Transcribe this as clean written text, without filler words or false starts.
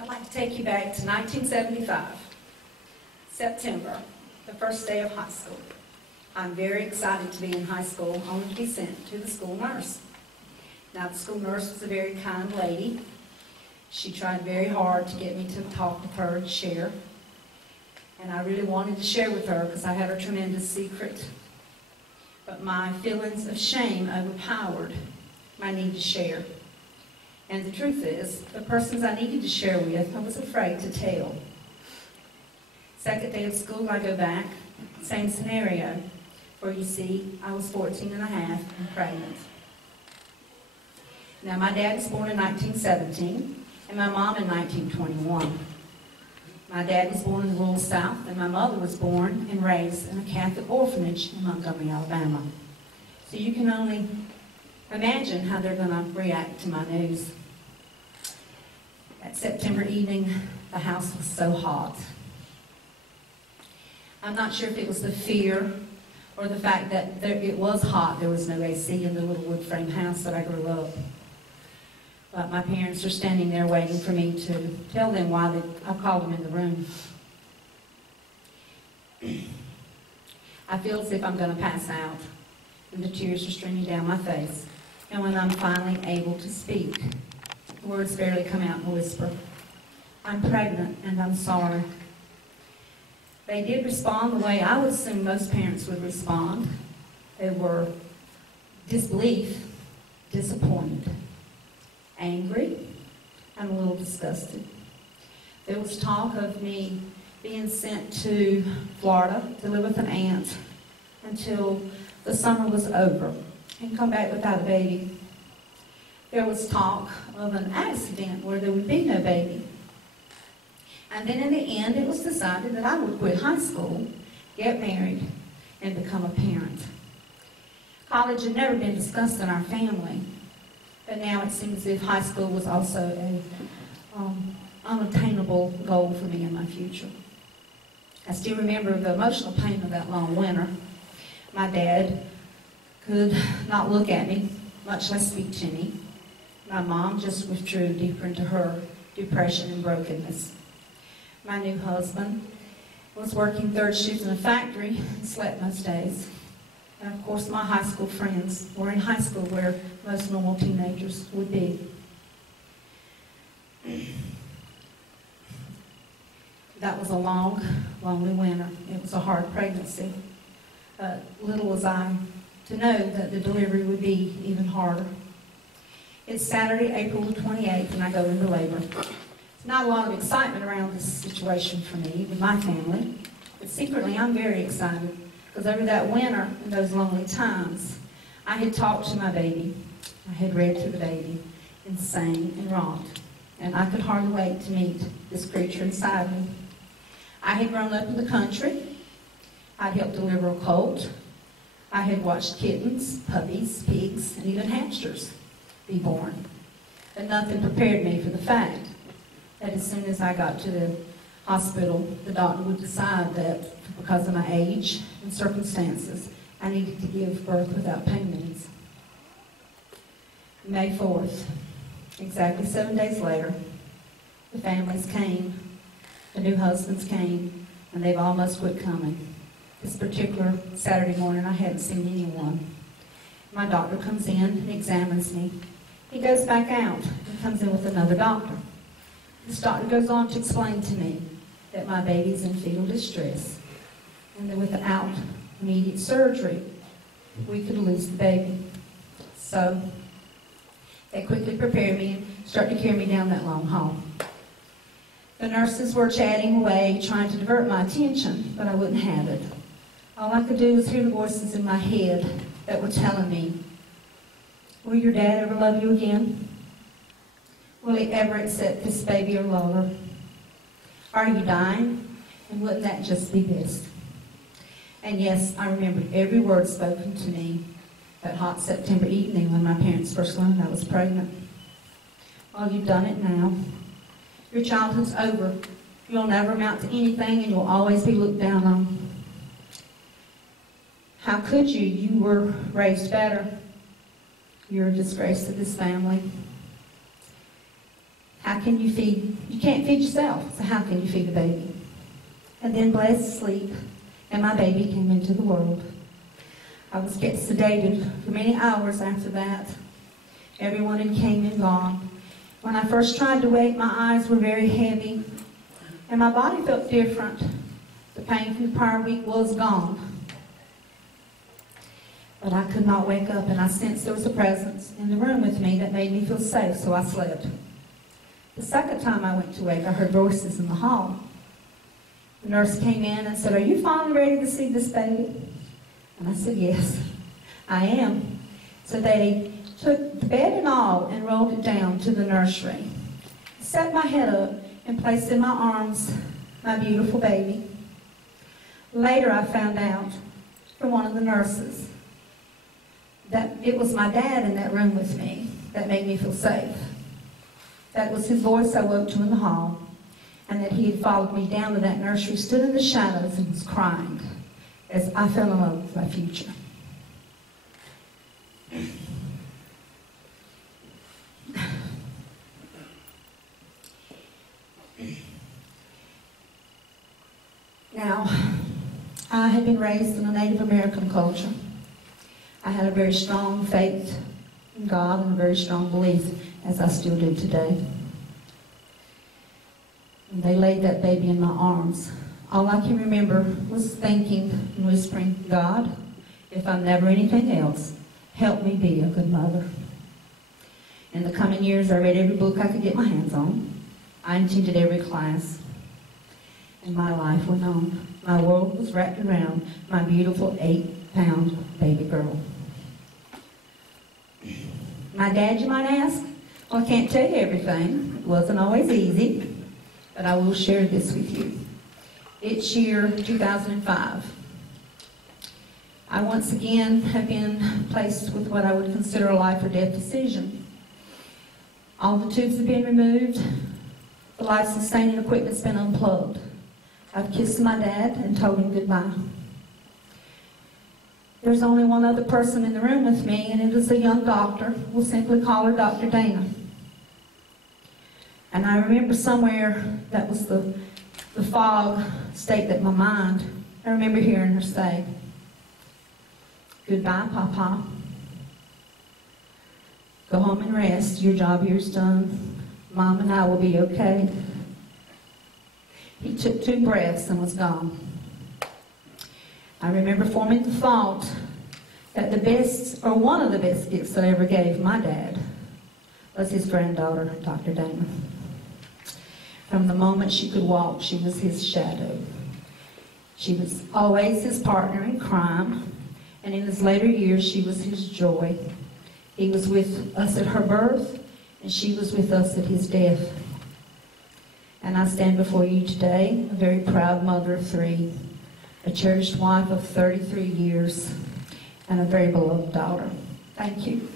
I'd like to take you back to 1975, September, the first day of high school. I'm very excited to be in high school, only to be sent to the school nurse. Now, the school nurse was a very kind lady. She tried very hard to get me to talk with her and share. And I really wanted to share with her because I had a tremendous secret. But my feelings of shame overpowered my need to share. And the truth is, the persons I needed to share with, I was afraid to tell. Second day of school, I go back, same scenario, where you see I was 14 and a half and pregnant. Now, my dad was born in 1917, and my mom in 1921. My dad was born in the rural South, and my mother was born and raised in a Catholic orphanage in Montgomery, Alabama. So you can only imagine how they're going to react to my news. That September evening, the house was so hot. I'm not sure if it was the fear or the fact that it was hot. There was no AC in the little wood frame house that I grew up. But my parents are standing there waiting for me to tell them why I called them in the room. I feel as if I'm going to pass out, and the tears are streaming down my face. And when I'm finally able to speak, the words barely come out in a whisper. I'm pregnant, and I'm sorry. They did respond the way I would assume most parents would respond. They were disbelief, disappointed, angry, and a little disgusted. There was talk of me being sent to Florida to live with an aunt until the summer was over and come back without a baby. There was talk of an accident where there would be no baby. And then in the end, it was decided that I would quit high school, get married, and become a parent. College had never been discussed in our family, but now it seems as if high school was also an unattainable goal for me in my future. I still remember the emotional pain of that long winter. My dad could not look at me, much less speak to me. My mom just withdrew deeper into her depression and brokenness. My new husband was working third shift in a factory and slept most days. And of course, my high school friends were in high school where most normal teenagers would be. That was a long, lonely winter. It was a hard pregnancy. Little was I to know that the delivery would be even harder. It's Saturday, April the 28th, and I go into labor. There's not a lot of excitement around this situation for me, with my family, but secretly I'm very excited because over that winter and those lonely times, I had talked to my baby, I had read to the baby, and sang and rocked, and I could hardly wait to meet this creature inside me. I had grown up in the country. I'd helped deliver a colt. I had watched kittens, puppies, pigs, and even hamsters be born. But nothing prepared me for the fact that as soon as I got to the hospital, the doctor would decide that because of my age and circumstances, I needed to give birth without pain meds. May 4th, exactly 7 days later, the families came, the new husbands came, and they've almost quit coming. This particular Saturday morning, I hadn't seen anyone. My doctor comes in and examines me. He goes back out and comes in with another doctor. This doctor goes on to explain to me that my baby's in fetal distress and that without immediate surgery, we could lose the baby. So they quickly prepared me and started to carry me down that long hall. The nurses were chatting away, trying to divert my attention, but I wouldn't have it. All I could do was hear the voices in my head that were telling me, will your dad ever love you again? Will he ever accept this baby or Lola? Are you dying? And wouldn't that just be best? And yes, I remembered every word spoken to me that hot September evening when my parents first learned I was pregnant. Well, you've done it now. Your childhood's over. You'll never amount to anything and you'll always be looked down on. How could you? You were raised better. You're a disgrace to this family. How can you feed? You can't feed yourself, so how can you feed a baby? And then blessed sleep, and my baby came into the world. I was kept sedated for many hours after that. Everyone had came and gone. When I first tried to wake, my eyes were very heavy, and my body felt different. The pain from the prior week was gone. But I could not wake up, and I sensed there was a presence in the room with me that made me feel safe, so I slept. The second time I went to wake, I heard voices in the hall. The nurse came in and said, "Are you finally ready to see this baby?" And I said, "Yes, I am." So they took the bed and all and rolled it down to the nursery. Set my head up and placed in my arms my beautiful baby. Later I found out from one of the nurses that it was my dad in that room with me that made me feel safe. That was his voice I woke to in the hall, and that he had followed me down to that nursery, stood in the shadows, and was crying as I fell in love with my future. Now, I had been raised in a Native American culture. I had a very strong faith in God and a very strong belief, as I still do today. And they laid that baby in my arms. All I can remember was thinking and whispering, "God, if I'm never anything else, help me be a good mother." In the coming years, I read every book I could get my hands on. I attended every class. And my life went on. My world was wrapped around my beautiful 8-pound baby girl. My dad, you might ask? Well, I can't tell you everything. It wasn't always easy, but I will share this with you. It's year 2005. I once again have been placed with what I would consider a life or death decision. All the tubes have been removed. The life-sustaining equipment's been unplugged. I've kissed my dad and told him goodbye. There's only one other person in the room with me, and it is a young doctor. We'll simply call her Dr. Dana. And I remember somewhere, that was the fog state that my mind, I remember hearing her say, "Goodbye, Papa. Go home and rest. Your job here's done. Mom and I will be okay." He took 2 breaths and was gone. I remember forming the thought that the best, or one of the best gifts that I ever gave my dad was his granddaughter, Dr. Dana. From the moment she could walk, she was his shadow. She was always his partner in crime, and in his later years, she was his joy. He was with us at her birth, and she was with us at his death. And I stand before you today, a very proud mother of 3, a cherished wife of 33 years, and a very beloved daughter. Thank you.